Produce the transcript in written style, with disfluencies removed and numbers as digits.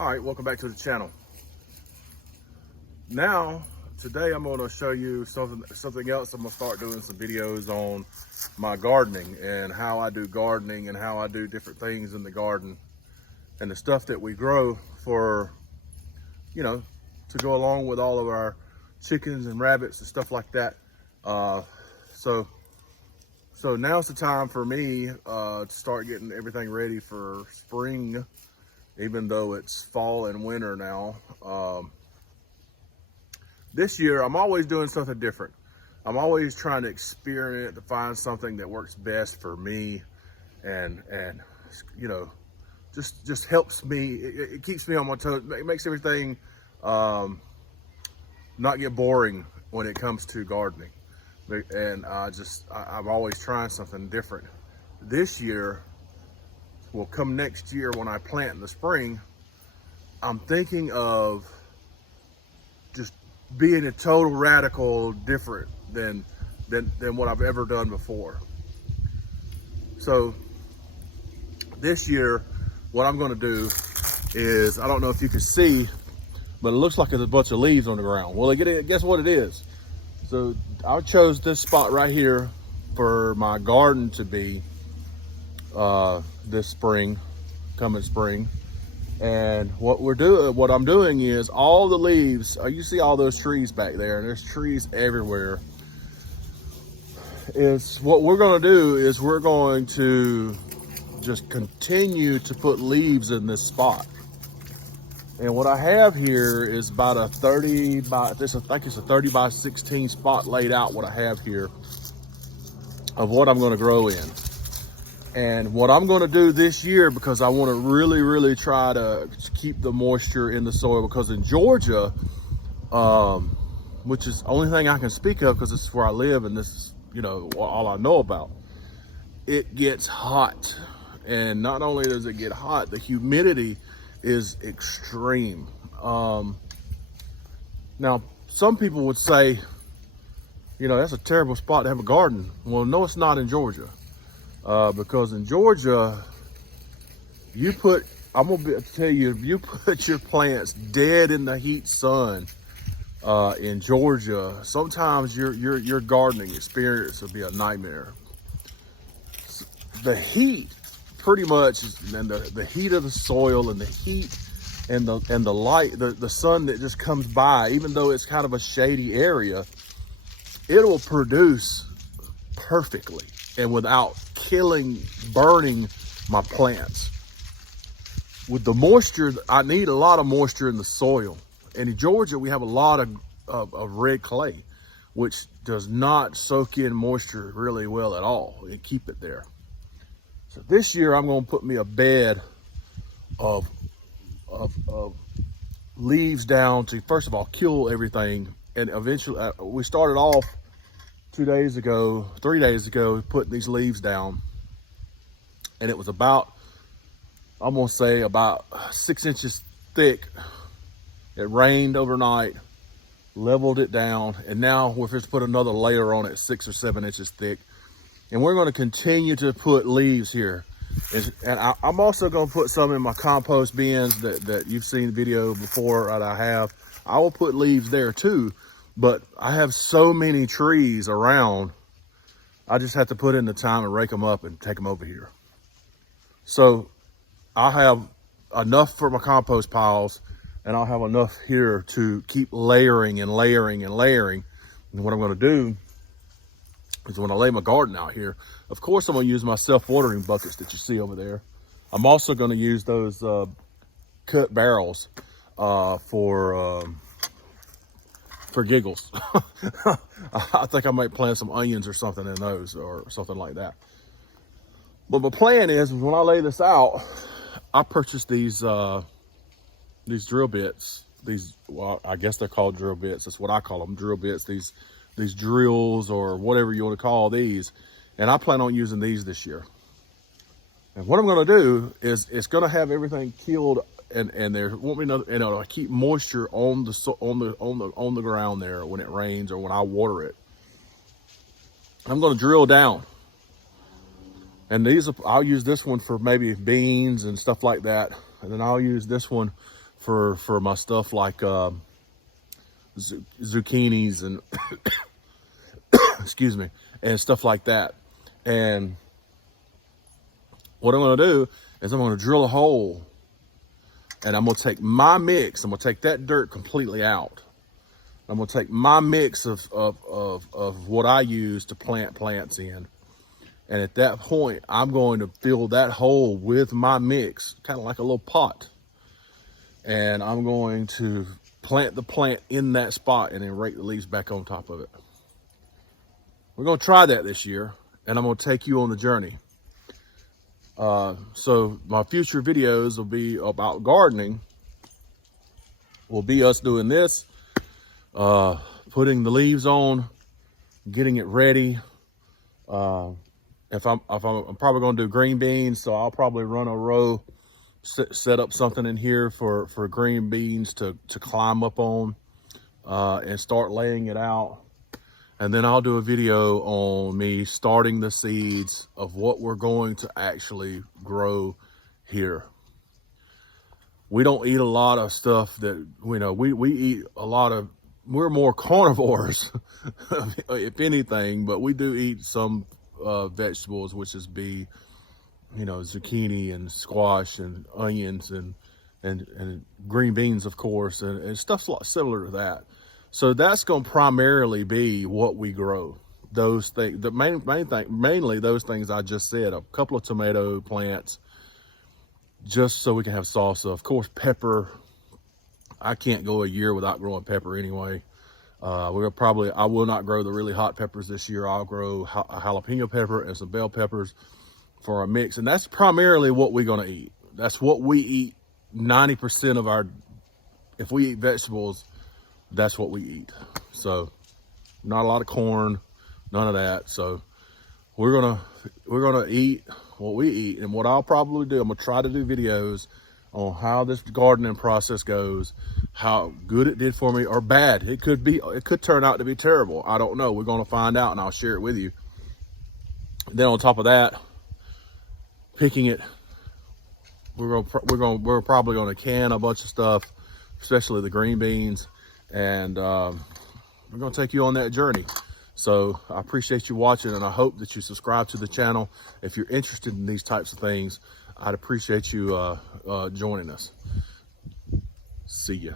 All right, welcome back to the channel. Now, today I'm going to show you something else. I'm going to start doing some videos on my gardening and how I do gardening and how I do different things in the garden and the stuff that we grow for, you know, to go along with all of our chickens and rabbits and stuff like that. So now's the time for me to start getting everything ready for spring, even though it's fall and winter now. This year, I'm always doing something different. I'm always trying to experiment to find something that works best for me, and you know, just helps me. It keeps me on my toes. It makes everything not get boring when it comes to gardening. And I'm always trying something different. This year, well, come next year when I plant in the spring, I'm thinking of just being a total radical different than what I've ever done before. So this year, what I'm gonna do is, I don't know if you can see, but it looks like there's a bunch of leaves on the ground. Well, guess what it is? So I chose this spot right here for my garden to be this spring, coming spring. And what I'm doing is all the leaves, you see all those trees back there, and there's trees everywhere. What we're gonna do is we're going to just continue to put leaves in this spot. And what I have here is about a 30 by, I think it's a 30 by 16 spot laid out, what I have here of what I'm gonna grow in. And what I'm gonna do this year, because I wanna really try to keep the moisture in the soil, because in Georgia, which is the only thing I can speak of because this is where I live and this is, you know, all I know about, it gets hot. And not only does it get hot, the humidity is extreme. Now, some people would say, you know, that's a terrible spot to have a garden. Well, no, it's not in Georgia. Because in Georgia, I'm gonna tell you, if you put your plants dead in the heat sun in Georgia, sometimes your gardening experience will be a nightmare. The heat, pretty much, and the heat of the soil and the heat and the light, the sun that just comes by, even though it's kind of a shady area, it will produce perfectly and without burning my plants. With the moisture, I need a lot of moisture in the soil. And in Georgia, we have a lot of red clay, which does not soak in moisture really well at all and keep it there. So this year, I'm gonna put me a bed of leaves down to, first of all, kill everything. And eventually, we started off 3 days ago, putting these leaves down. And it was about, I'm gonna say about 6 inches thick. It rained overnight, leveled it down, and now we're just put another layer on it, 6 or 7 inches thick. And we're gonna continue to put leaves here. And I'm also gonna put some in my compost bins that you've seen the video before that I have. I will put leaves there too, but I have so many trees around, I just have to put in the time and rake them up and take them over here. So I have enough for my compost piles, and I'll have enough here to keep layering and layering and layering. And what I'm gonna do is, when I lay my garden out here, of course I'm gonna use my self-watering buckets that you see over there. I'm also gonna use those cut barrels for giggles. I think I might plant some onions or something in those, or something like that. But my plan is, when I lay this out, I purchased these drill bits. Well, I guess they're called drill bits. That's what I call them, drill bits. These drills, or whatever you want to call these. And I plan on using these this year. And what I'm going to do is, it's going to have everything killed, and there won't be another, and it'll keep moisture on the ground there when it rains or when I water it. I'm going to drill down. And I'll use this one for maybe beans and stuff like that. And then I'll use this one for my stuff like zucchinis and excuse me, and stuff like that. And what I'm going to do is I'm going to drill a hole, and I'm going to take my mix. I'm going to take that dirt completely out. I'm going to take my mix of what I use to plant plants in. And at that point, I'm going to fill that hole with my mix, kind of like a little pot. And I'm going to plant the plant in that spot and then rake the leaves back on top of it. We're going to try that this year, and I'm going to take you on the journey. So my future videos will be about gardening. Will be us doing this, putting the leaves on, getting it ready. If I'm probably going to do green beans, so I'll probably run a row, set up something in here for green beans to climb up on, and start laying it out. And then I'll do a video on me starting the seeds of what we're going to actually grow here. We don't eat a lot of stuff that, we eat a lot of, we're more carnivores, if anything, but we do eat some vegetables, which is zucchini and squash and onions and green beans, of course, and stuff similar to that. So that's going to primarily be what we grow. Those things, the main thing, mainly those things I just said, a couple of tomato plants, just so we can have salsa. Of course, pepper. I can't go a year without growing pepper anyway. I will not grow the really hot peppers this year. I'll grow a jalapeno pepper and some bell peppers for a mix. And that's primarily what we're going to eat. That's what we eat. 90% of if we eat vegetables, that's what we eat. So not a lot of corn, none of that. So we're gonna eat what we eat. And what I'll probably do, I'm gonna try to do videos on how this gardening process goes, how good it did for me or bad. It could turn out to be terrible. I don't know. We're gonna find out, and I'll share it with you. Then on top of that, picking it, we're probably gonna can a bunch of stuff, especially the green beans. And we're going to take you on that journey. So I appreciate you watching, and I hope that you subscribe to the channel. If you're interested in these types of things, I'd appreciate you joining us. See ya.